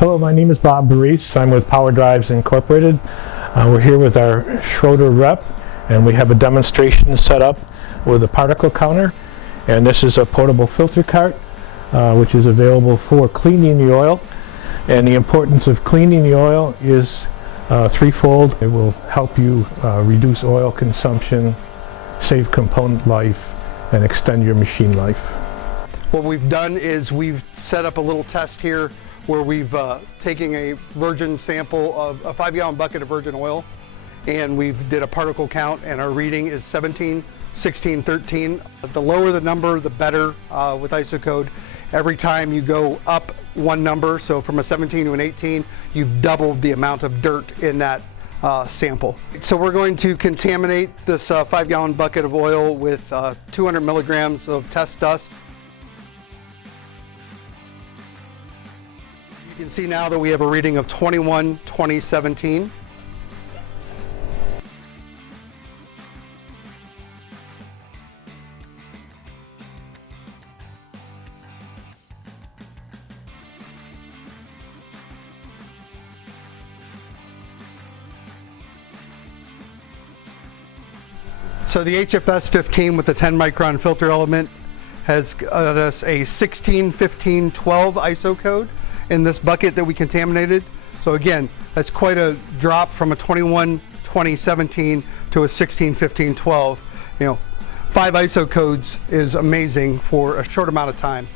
Hello, my name is Bob Baris. I'm with Power Drives Incorporated. We're here with our Schroeder rep, and we have a demonstration set up with a particle counter. And this is a portable filter cart, which is available for cleaning the oil. And the importance of cleaning the oil is threefold. It will help you reduce oil consumption, save component life, and extend your machine life. What we've done is we've set up a little test here where we've taken a virgin sample of a 5-gallon bucket of virgin oil, and we've did a particle count, and our reading is 17, 16, 13. The lower the number, the better with ISO code. Every time you go up one number, so from a 17 to an 18, you've doubled the amount of dirt in that sample. So we're going to contaminate this 5-gallon bucket of oil with 200 milligrams of test dust. You can see now that we have a reading of 21/20/17. So the HFS 15 with the 10 micron filter element has got us a 16/15/12 ISO code in this bucket that we contaminated. So again, that's quite a drop from a 21/20/17 to a 16/15/12. 5 ISO codes is amazing for a short amount of time.